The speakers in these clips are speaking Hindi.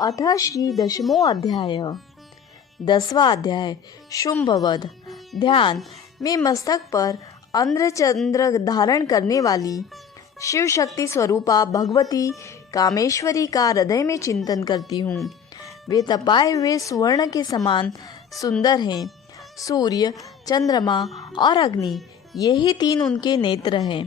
अथ श्री दशमो अध्याय। 10वां अध्याय शुंभवध। ध्यान में मस्तक पर अंध्रचंद्र धारण करने वाली शिव शक्ति स्वरूपा भगवती कामेश्वरी का हृदय में चिंतन करती हूँ। वे तपाए हुए सुवर्ण के समान सुंदर हैं। सूर्य, चंद्रमा और अग्नि, यही तीन उनके नेत्र हैं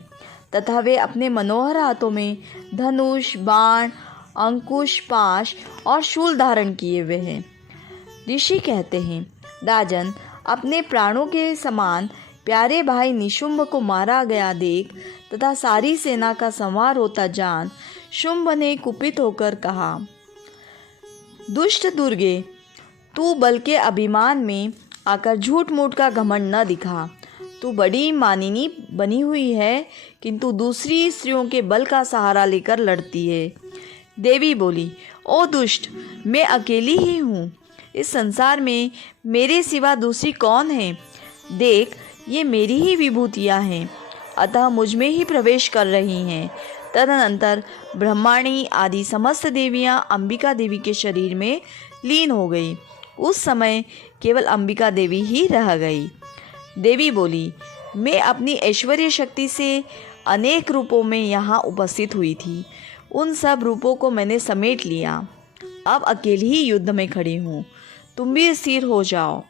तथा वे अपने मनोहर हाथों में धनुष, बाण, अंकुश, पाश और शूल धारण किए हुए हैं। ऋषि कहते हैं, राजन, अपने प्राणों के समान प्यारे भाई निशुंभ को मारा गया देख तथा सारी सेना का संहार होता जान शुंभ ने कुपित होकर कहा, दुष्ट दुर्गे, तू बल के अभिमान में आकर झूठ मूठ का घमंड न दिखा। तू बड़ी मानिनी बनी हुई है, किंतु दूसरी स्त्रियों के बल का सहारा लेकर लड़ती है। देवी बोली, ओ दुष्ट, मैं अकेली ही हूँ। इस संसार में मेरे सिवा दूसरी कौन है? देख, ये मेरी ही विभूतियाँ हैं, अतः मुझ में ही प्रवेश कर रही हैं। तदनंतर ब्रह्माणी आदि समस्त देवियाँ अंबिका देवी के शरीर में लीन हो गई। उस समय केवल अंबिका देवी ही रह गई। देवी बोली, मैं अपनी ऐश्वर्य शक्ति से अनेक रूपों में यहाँ उपस्थित हुई थी। उन सब रूपों को मैंने समेट लिया। अब अकेली ही युद्ध में खड़ी हूँ। तुम भी स्थिर हो जाओ।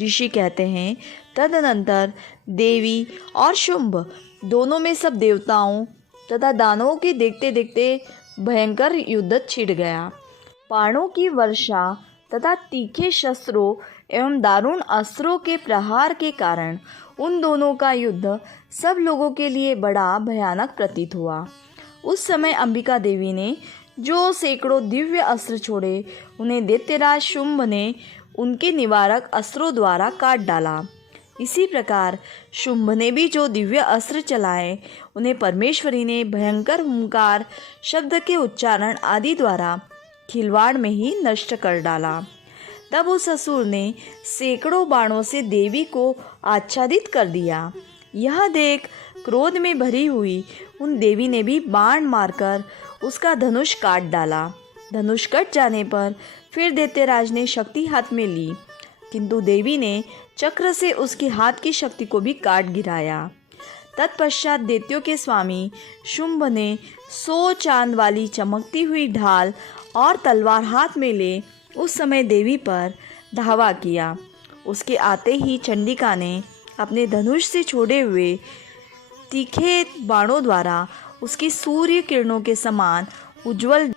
ऋषि कहते हैं, तदनंतर देवी और शुंभ दोनों में सब देवताओं तथा दानवों के देखते देखते भयंकर युद्ध छिड़ गया। बाणों की वर्षा तथा तीखे शस्त्रों एवं दारुण अस्त्रों के प्रहार के कारण उन दोनों का युद्ध सब लोगों के लिए बड़ा भयानक प्रतीत हुआ। उस समय अंबिका देवी ने जो सैकड़ों दिव्य अस्त्र छोड़े, उन्हें दैत्यराज शुंभ ने उनके निवारक अस्त्रों द्वारा काट डाला। इसी प्रकार शुंभ ने भी जो दिव्य अस्त्र चलाए, उन्हें परमेश्वरी ने भयंकर हुंकार शब्द के उच्चारण आदि द्वारा खिलवाड़ में ही नष्ट कर डाला। तब उस असुर ने सैकड़ों बाणों से देवी को आच्छादित कर दिया। यह देख क्रोध में भरी हुई उन देवी ने भी बाण मारकर उसका धनुष काट डाला। धनुष कट जाने पर फिर दैत्यराज ने शक्ति हाथ में ली, किंतु देवी ने चक्र से उसके हाथ की शक्ति को भी काट गिराया। तत्पश्चात दैत्यों के स्वामी शुंभ ने 100 चांद वाली चमकती हुई ढाल और तलवार हाथ में ले उस समय देवी पर धावा किया। उसके आते ही चंडिका ने अपने धनुष से छोड़े हुए तीखे बाणों द्वारा उसकी सूर्य किरणों के समान उज्जवल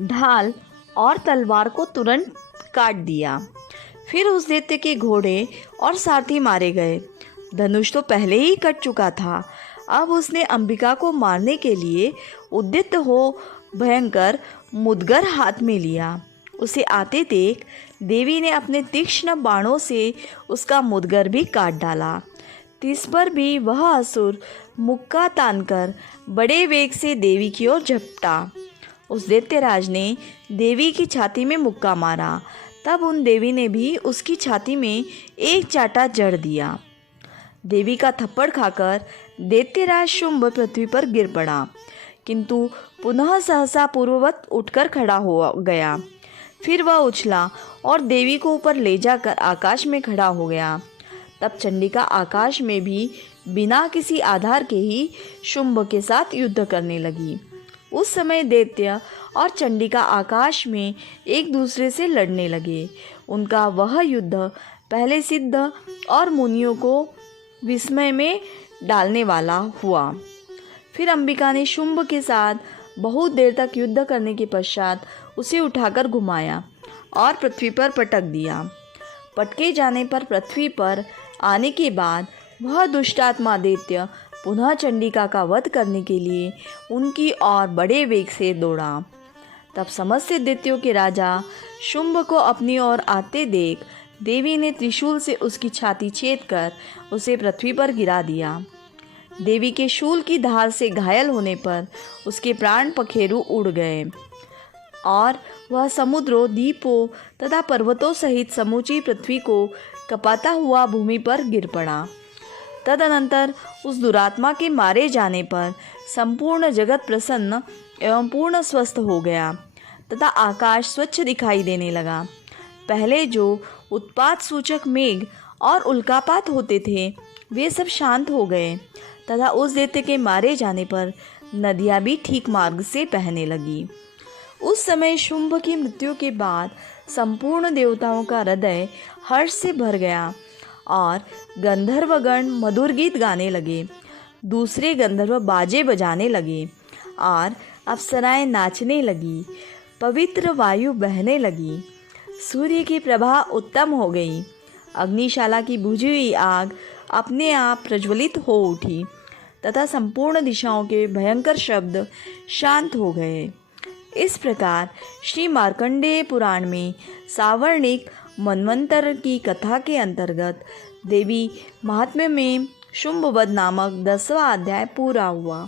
ढाल और तलवार को तुरंत काट दिया। फिर उस दैत्य के घोड़े और सारथी मारे गए। धनुष तो पहले ही कट चुका था। अब उसने अंबिका को मारने के लिए उद्यत हो भयंकर मुदगर हाथ में लिया। उसे आते देख देवी ने अपने तीक्ष्ण बाणों से उसका मुदगर भी काट डाला। तिस पर भी वह असुर मुक्का तानकर बड़े वेग से देवी की ओर झपटा। उस दैत्यराज ने देवी की छाती में मुक्का मारा। तब उन देवी ने भी उसकी छाती में एक चाटा जड़ दिया। देवी का थप्पड़ खाकर दैत्यराज शुंभ पृथ्वी पर गिर पड़ा, किंतु पुनः सहसा पूर्ववत उठकर खड़ा हो गया। फिर वह उछला और देवी को ऊपर ले जाकर आकाश में खड़ा हो गया। तब चंडिका आकाश में भी बिना किसी आधार के ही शुंभ के साथ युद्ध करने लगी। उस समय दैत्य और चंडिका आकाश में एक दूसरे से लड़ने लगे। उनका वह युद्ध पहले सिद्ध और मुनियों को विस्मय में डालने वाला हुआ। फिर अंबिका ने शुंभ के साथ बहुत देर तक युद्ध करने के पश्चात उसे उठाकर घुमाया और पृथ्वी पर पटक दिया। पटके जाने पर पृथ्वी पर आने के बाद वह दुष्टात्मा दैत्य पुनः चंडिका का वध करने के लिए उनकी ओर बड़े वेग से दौड़ा। तब समस्त दैत्यों के राजा शुंभ को अपनी ओर आते देख देवी ने त्रिशूल से उसकी छाती छेद कर उसे पृथ्वी पर गिरा दिया। देवी के शूल की धार से घायल होने पर उसके प्राण पखेरु उड़ गए और वह समुद्रों, द्वीपों तथा पर्वतों सहित समूची पृथ्वी को कपाता हुआ भूमि पर गिर पड़ा। तदनंतर उस दुरात्मा के मारे जाने पर संपूर्ण जगत प्रसन्न एवं पूर्ण स्वस्थ हो गया तथा आकाश स्वच्छ दिखाई देने लगा। पहले जो उत्पात सूचक मेघ और उल्कापात होते थे वे सब शांत हो गए तथा उस दैत्य के मारे जाने पर नदियाँ भी ठीक मार्ग से बहने लगी। उस समय शुंभ की मृत्यु के बाद संपूर्ण देवताओं का हृदय हर्ष से भर गया और गंधर्वगण मधुर गीत गाने लगे। दूसरे गंधर्व बाजे बजाने लगे और अप्सराएं नाचने लगी। पवित्र वायु बहने लगी। सूर्य की प्रभा उत्तम हो गई। अग्निशाला की बुझी हुई आग अपने आप प्रज्वलित हो उठी तथा संपूर्ण दिशाओं के भयंकर शब्द शांत हो गए। इस प्रकार श्री मार्कंडेय पुराण में सावर्णिक मनवंतर की कथा के अंतर्गत देवी महात्म्य में शुंभवध नामक 10वां अध्याय पूरा हुआ।